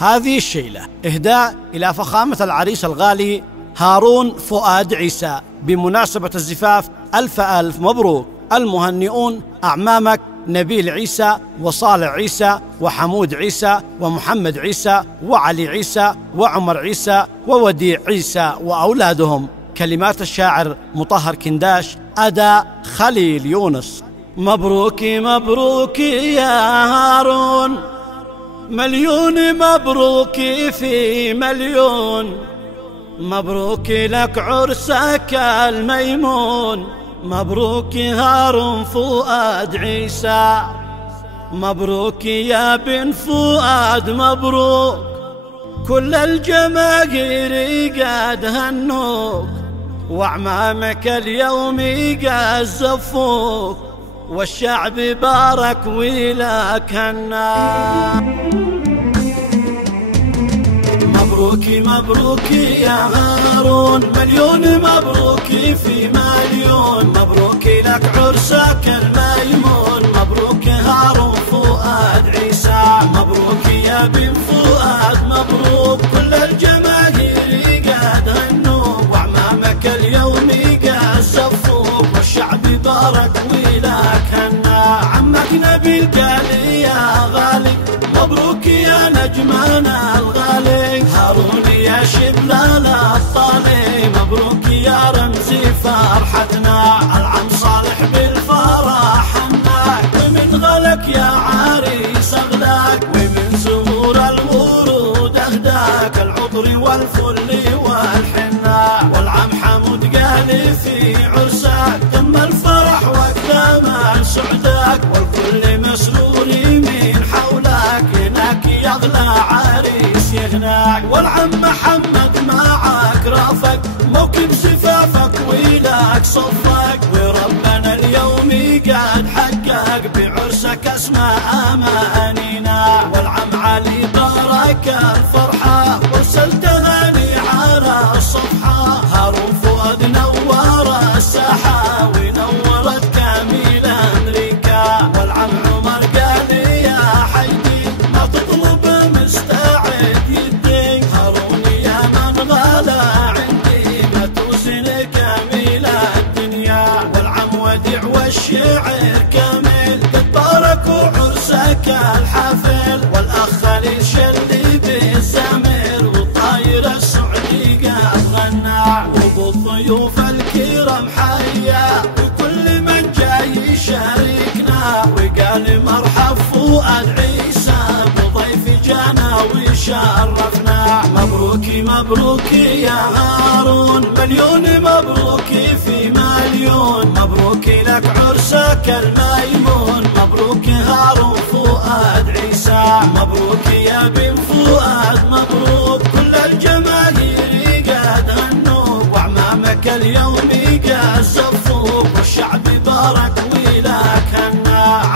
هذه الشيلة إهداء إلى فخامة العريس الغالي هارون فؤاد عيسى بمناسبة الزفاف. ألف ألف مبروك. المهنئون أعمامك نبيل عيسى وصالح عيسى وحمود عيسى ومحمد عيسى وعلي عيسى وعمر عيسى ووديع عيسى وأولادهم. كلمات الشاعر مطهر كنداش، أداء خليل يونس. مبروك مبروك يا هارون، مليون مبروك في مليون، مبروك لك عرسك الميمون، مبروك هارون فؤاد عيسى، مبروك يا بن فؤاد مبروك، كل الجماهير قد هنوك، وأعمامك اليوم قد زفوك، والشعب بارك ولك هنا. مبروك مبروك يا هارون، مليون مبروك في مليون، مبروك لك عرسك الميمون، مبروك هارون فؤاد عيسى، مبروك يا بن فؤاد مبروك، كل الجماهير قد هنوك، وأعمامك اليوم قد زفوك، والشعب بارك ولك هنا. عمك نبيل قال يا غالي مبروك يا نجمنا الغالي، هارون يا شبل الأبطالي، مبروك يا رمزي فرحتنا، العم صالح بالفرح حناك، ومن غلك يا عريس أغلاك، ومن زهور الورود أهداك، العطر والفل والحناء، والعم حمود قال في عرسك تم الفرح واكتمل سعدك، والكل مسرور من حولك، هناك يغلى عريس يهناك، والعم محمد معك رافق، موكب زفافك ولك صفك، وربنا اليوم قد حقق بعرسك اسمى امانينا، والعم علي بارك الفرحه وارسل تهاني على الصفحه، هارون فؤاد نور الساحه ونورت كامل امريكا، والعم عمر قال يا حيدي ما تطلب مستعد يدي، هارون يا من غلا عندي ما توزن كامل الدنيا، والعم وديع والشعر كامل قد باركوا عرسك الحافل، والاخ خليل شلي بالزمر، والطاير السعودي قد غنى، وبالضيوف الكرام حيا، وكل من جاي يشاركنا، وقال مرحب فؤاد عيسى بضيف جانا وشرفنا. مبروك مبروك يا هارون، مليون مبروك في مليون، مبروك لك عرسك الميمون، مبروك هارون فؤاد عيسى، مبروك يا بن فؤاد مبروك، كل الجماهير قد هنوك، وأعمامك اليوم